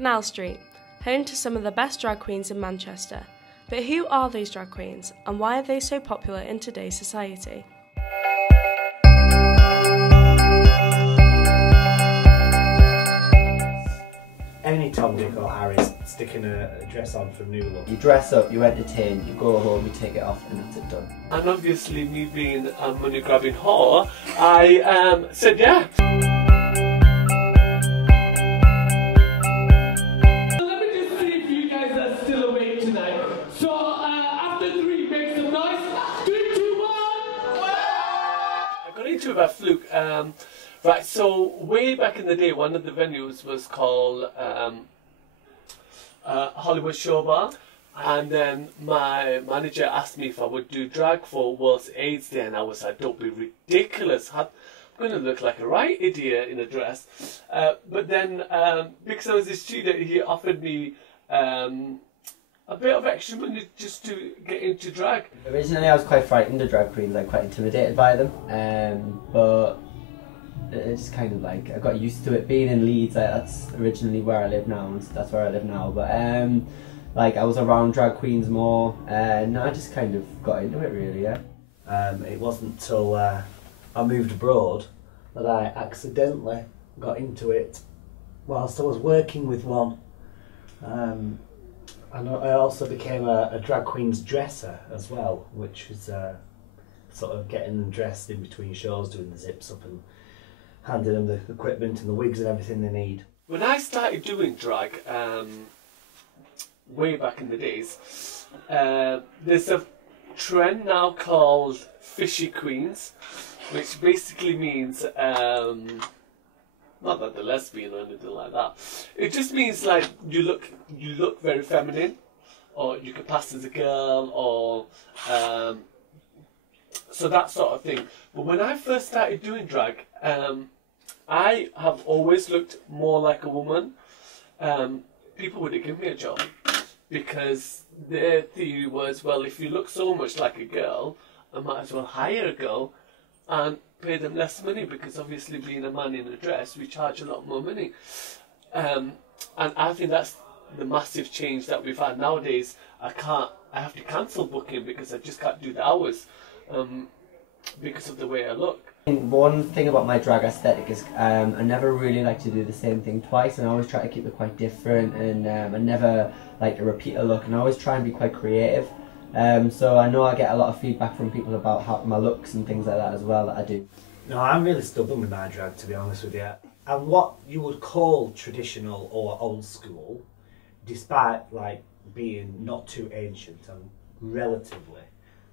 Canal Street, home to some of the best drag queens in Manchester. But who are these drag queens and why are they so popular in today's society? Any Tom, Dick or Harry sticking a dress on from New Look. You dress up, you entertain, you go home, you take it off and that's it done. And obviously me being a money grabbing whore, I said yeah. Let me just see if you guys are still awake tonight. So after 3, make some noise. 3, 2, 1. I got into it by fluke. Right, so way back in the day, one of the venues was called Hollywood Show Bar, and then my manager asked me if I would do drag for World AIDS Day, and I was like, don't be ridiculous, I'm going to look like a right idiot in a dress. But then, because I was a student, he offered me a bit of extra money just to get into drag. Originally I was quite frightened of drag queens, like quite intimidated by them, but it's kind of like I got used to it. Being in Leeds, that's originally where I live now, and that's where I live now. But like I was around drag queens more, and I just kind of got into it really. Yeah. It wasn't until I moved abroad that I accidentally got into it whilst I was working with one. And I also became a drag queen's dresser as well, which was sort of getting them dressed in between shows, doing the zips up and handing them the equipment and the wigs and everything they need. When I started doing drag, way back in the days, there's a trend now called fishy queens, which basically means, not that they're lesbian or anything like that, it just means like you look very feminine, or you could pass as a girl, or so that sort of thing. But when I first started doing drag, I have always looked more like a woman. People wouldn't give me a job because their theory was, well, if you look so much like a girl, I might as well hire a girl and pay them less money, because obviously being a man in a dress, we charge a lot more money. And I think that's the massive change that we've had nowadays. I have to cancel booking because I just can't do the hours. Because of the way I look. One thing about my drag aesthetic is I never really like to do the same thing twice, and I always try to keep it quite different, and I never like to repeat a look, and I always try and be quite creative. So I know I get a lot of feedback from people about how my looks and things like that as well that I do. No, I'm really stubborn with my drag, to be honest with you. And what you would call traditional or old school, despite like being not too ancient, I'm relatively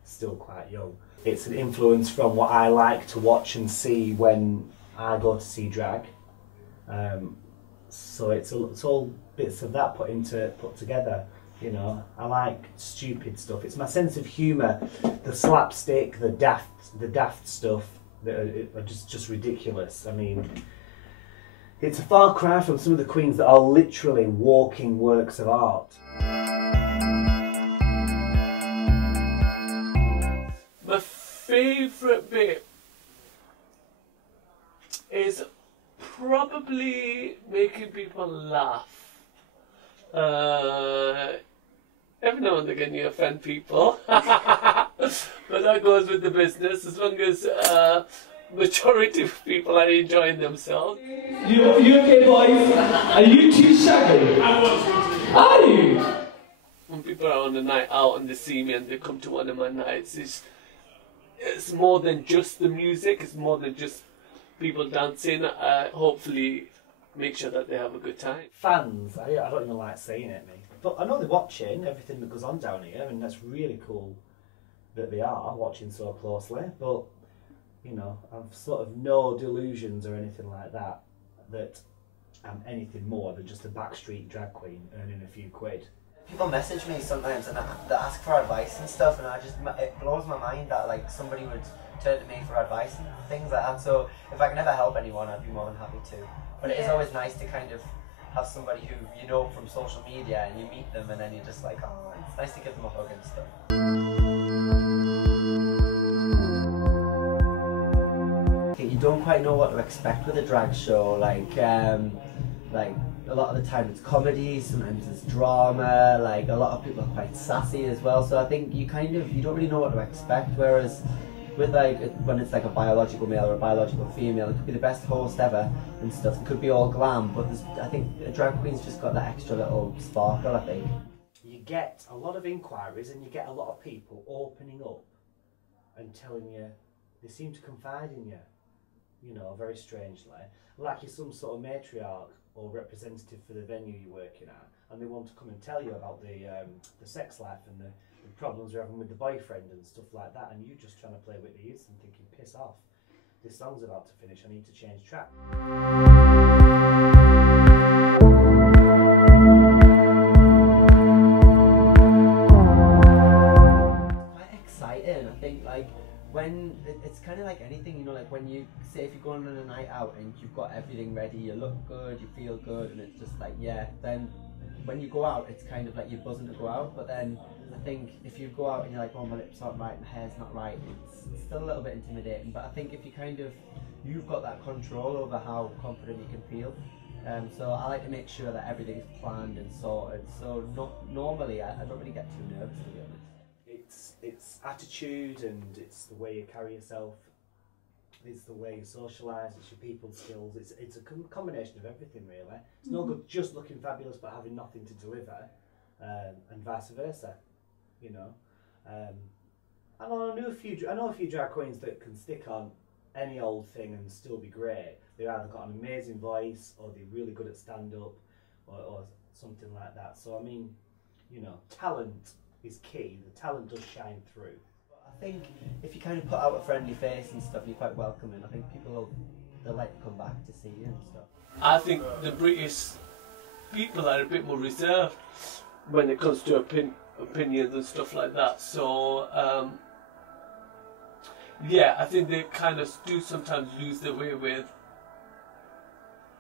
still quite young. It's an influence from what I like to watch and see when I go to see drag. So it's all bits of that put together. You know, I like stupid stuff. It's my sense of humour, the slapstick, the daft stuff that are just ridiculous. I mean, it's a far cry from some of the queens that are literally walking works of art. My favourite bit is probably making people laugh. Every now and again you offend people, but that goes with the business, as long as majority of people are enjoying themselves. You okay, boys? Are you too shaggy? I was. Are you? When people are on a night out and they see me and they come to one of my nights, it's more than just the music, it's more than just people dancing. Hopefully make sure that they have a good time. Fans, I don't even like saying it, mate. But I know they're watching everything that goes on down here, and that's really cool that they are watching so closely. But, you know, I've sort of no delusions or anything like that, that I'm anything more than just a backstreet drag queen earning a few quid. People message me sometimes and they ask for advice and stuff, and it blows my mind that like somebody would turn to me for advice and things like that. So if I can ever help anyone, I'd be more than happy to. But it is always nice to kind of have somebody who you know from social media, and you meet them and then you're just like, oh, it's nice to give them a hug and stuff. You don't quite know what to expect with a drag show, like a lot of the time it's comedy, sometimes it's drama, like a lot of people are quite sassy as well, so I think you don't really know what to expect, whereas with when it's like a biological male or a biological female, it could be the best host ever and stuff, it could be all glam, but I think a drag queen's just got that extra little sparkle, I think. You get a lot of inquiries and you get a lot of people opening up and telling you, they seem to confide in you, you know, very strangely, like you're some sort of matriarch or representative for the venue you're working at, and they want to come and tell you about the sex life and the problems you're having with the boyfriend and stuff like that, and you're just trying to play with the youth and thinking, piss off, this song's about to finish, I need to change track. Quite exciting, I think, like, when it's kind of like anything, you know, like when you say if you're going on a night out and you've got everything ready, you look good, you feel good, and it's just like, yeah, then when you go out, it's kind of like you're buzzing to go out, but then I think if you go out and you're like, oh, my lips aren't right, my hair's not right, it's still a little bit intimidating, but I think if you've got that control over how confident you can feel, so I like to make sure that everything's planned and sorted, so normally I don't really get too nervous, to be honest. It's attitude, and it's the way you carry yourself, it's the way you socialise, it's your people skills, it's a combination of everything really. It's no good just looking fabulous but having nothing to deliver, and vice versa, you know. I know a few drag queens that can stick on any old thing and still be great. They've either got an amazing voice or they're really good at stand-up or something like that. So I mean, you know, talent is key. The talent does shine through. I think if you kind of put out a friendly face and stuff, you're quite welcoming. I think they'll like to come back to see you and stuff. I think the British people are a bit more reserved when it comes to opinions and stuff like that. So yeah, I think they kind of do sometimes lose their way with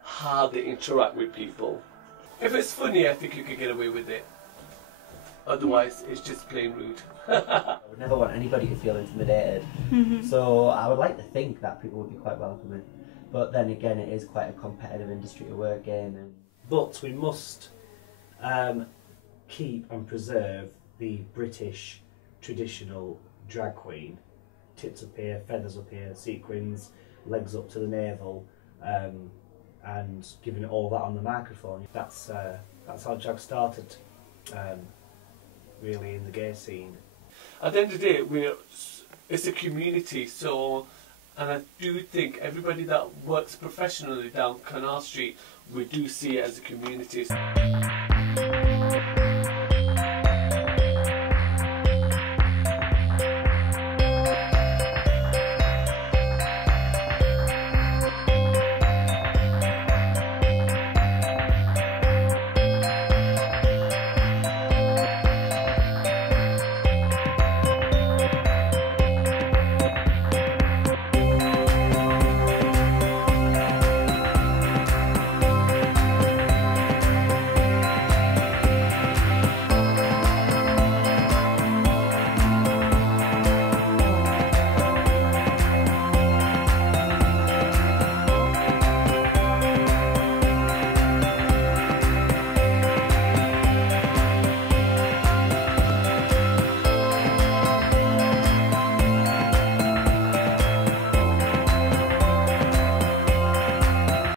how they interact with people. If it's funny, I think you could get away with it. Otherwise, it's just plain rude. I would never want anybody to feel intimidated. So I would like to think that people would be quite welcoming. But then again, it is quite a competitive industry to work in. But we must keep and preserve the British traditional drag queen. Tits up here, feathers up here, sequins, legs up to the navel, and giving it all that on the microphone. That's how drag started. Really in the gay scene. At the end of the day, it's a community, so, and I do think everybody that works professionally down Canal Street, we do see it as a community.